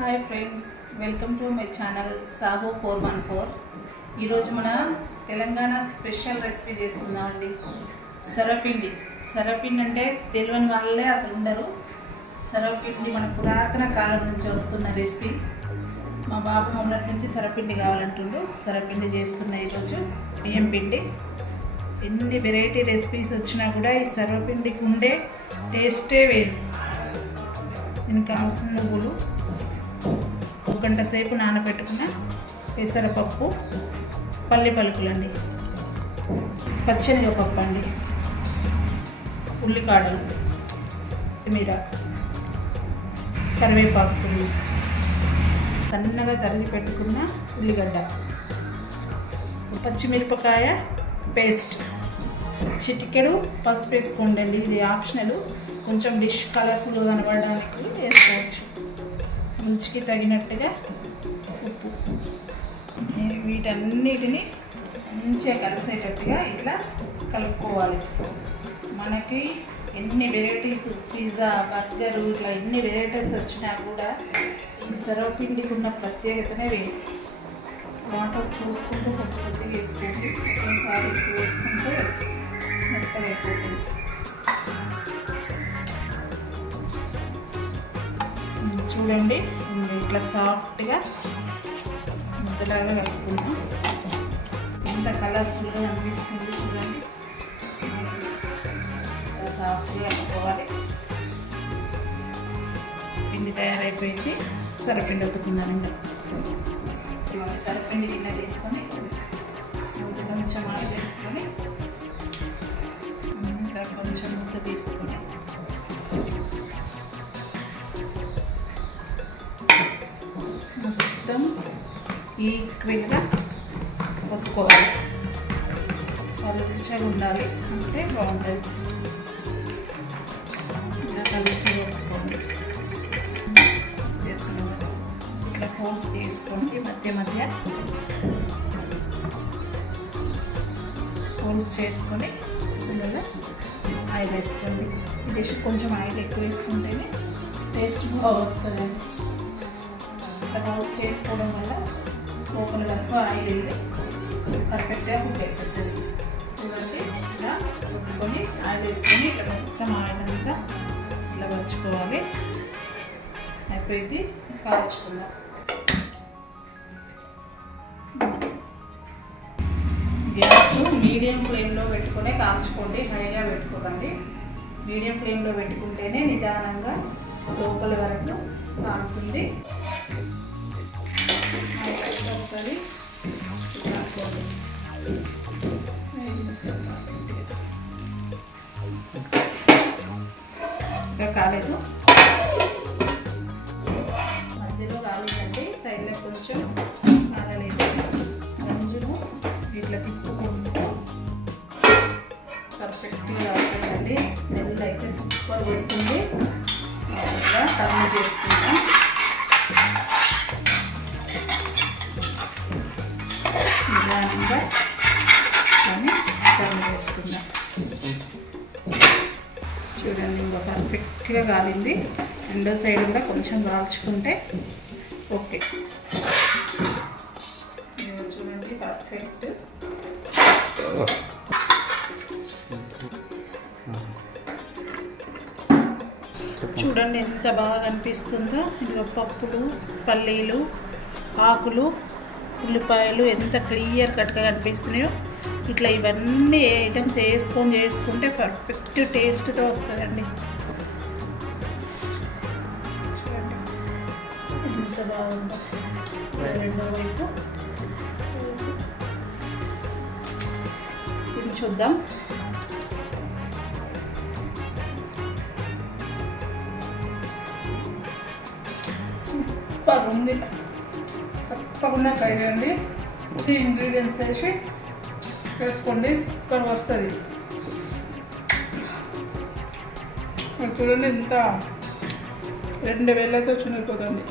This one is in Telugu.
Hi friends, welcome to my channel Saaho 414. ఈరోజు మన తెలంగాణ స్పెషల్ రెసిపీ చేస్తున్నామండి. సర్వపిండి అంటే తెలియని వాళ్ళే అసలు ఉండరు. సర్వపిండి మన పురాతన కాలం నుంచి వస్తున్న రెసిపీ. మా బాబు మొన్నటి నుంచి సర్వపిండి కావాలంటుండు. సర్వపిండి చేస్తున్న ఈరోజు బియ్యం పిండి. ఎన్ని వెరైటీ రెసిపీస్ వచ్చినా కూడా ఈ సర్వపిండికి ఉండే టేస్టే వేరు. దీనికి కావాల్సిన నువ్వులు, ఒక గంట సేపు నానబెట్టుకున్న పెసరపప్పు, పల్లి పలుకులండి, పచ్చనిగపప్పు అండి, ఉల్లికాడలు, కొత్తిమీర, కరివేపాకు, సన్నగా తరిగి పెట్టుకున్న ఉల్లిగడ్డ, పచ్చిమిరపకాయ పేస్ట్, చిటికెడు పసుపు వేసుకోండి. ఇది ఆప్షనల్, కొంచెం డిష్ కలర్ఫుల్ కనబడడానికి వేసుకోవచ్చు. రుచికి తగినట్టుగా ఉప్పు. వీటన్నిటిని మంచిగా కలిసేటట్టుగా ఇట్లా కలుపుకోవాలి. మనకి ఎన్ని వెరైటీస్, పిజ్జా, బర్గరు, ఇట్లా ఎన్ని వెరైటీస్ వచ్చినా కూడా ఈ సర్వపిండికి ఉన్న ప్రత్యేకతనే వేరు. వాటర్ చూసుకుంటూ కొద్ది కొద్దిగా వేసుకోండి. ఒకసారి ఎక్కువ వేసుకుంటే మెత్తగా అయిపోతుంది. చూడండి, ఇట్లా సాఫ్ట్గా ముద్దలాగా కలుపుకున్నాం. ఎంత కలర్ఫుల్గా అనిపిస్తుంది చూడండి. సాఫ్ట్గా కలుపుకోవాలి. పిండి తయారైపోయింది. సర్వపిండి ఒత్తుకున్నానండి. సర్వపిండి గిన్నె తీసుకొని కొంచెం ఆయిల్ వేసుకొని ఇంకా కొంచెం ముద్ద తీసుకొని మొత్తం ఈక్వల్గా ఒత్తుకోవాలి. పలుచగా ఉండాలి, అంటే బాగుంటుంది. ఇలా పలుచగా ఒత్తుకోండి. చేసుకున్నాం ఇట్లా హోల్స్ చేసుకోండి. మధ్య మధ్య హోల్స్ చేసుకొని చిన్నగా ఆయిల్ వేసుకోండి. ఈ డిష్ కొంచెం ఆయిల్ ఎక్కువ వేసుకుంటేనే టేస్ట్ బాగా వస్తుందండి. ఇట్లా హోల్స్ చేసుకోవడం వల్ల లోపల వరకు ఆయిల్ వెళ్ళి పర్ఫెక్ట్గా కుక్ అయిపోతుంది. చూడండి, ఇలా ఒత్తుకొని ఆయిల్ వేసుకొని ఇట్లా మొత్తం ఆయిల్ అంతా ఇట్లా వచ్చుకోవాలి. అయిపోయింది. కాల్చుకుందాం. గ్యాస్ మీడియం ఫ్లేమ్లో పెట్టుకునే కాల్చుకోండి. హైగా పెట్టుకోకండి. మీడియం ఫ్లేమ్లో పెట్టుకుంటేనే నిదానంగా లోపల వరకు కాలుతుంది. ఒకసారి ఇంకా కాలేదు. మధ్యలో కాలేదండి, సైడ్లో కొంచెం కాలలేదు. గంజును ఇట్లా తిప్పుకుంటూ పర్ఫెక్ట్గా అవుతుందండి. స్మెల్ అయితే సూపర్ వస్తుంది. ఇలా టర్న్ చేసుకుంటాం. నిదానంగా కానీ టర్న్ చేసుకుందాం. చూడండి, ఇంకా పర్ఫెక్ట్గా కాలింది. రెండో సైడ్ కూడా కొంచెం కాల్చుకుంటే ఓకే. చూడండి, పర్ఫెక్ట్. చూడండి ఎంత బాగా కనిపిస్తుందో. ఇందులో పప్పులు, పల్లీలు, ఆకులు, ఉల్లిపాయలు ఎంత క్లియర్ కట్గా కనిపిస్తున్నాయో. ఇట్లా ఇవన్నీ ఐటమ్స్ చేసుకుంటే పర్ఫెక్ట్ టేస్ట్తో వస్తుందండి. చూడండి ఎంత బాగుందో. రెండో వైపు ఇది చూద్దాం. సూపర్ ఉంది. తప్పకుండా ట్రై చేయండి. ఈ ఇంగ్రీడియంట్స్ వేసి వేసుకోండి, సూపర్ వస్తుంది. చూడండి, ఇంత 2 వేలతో చునిపోతుంది.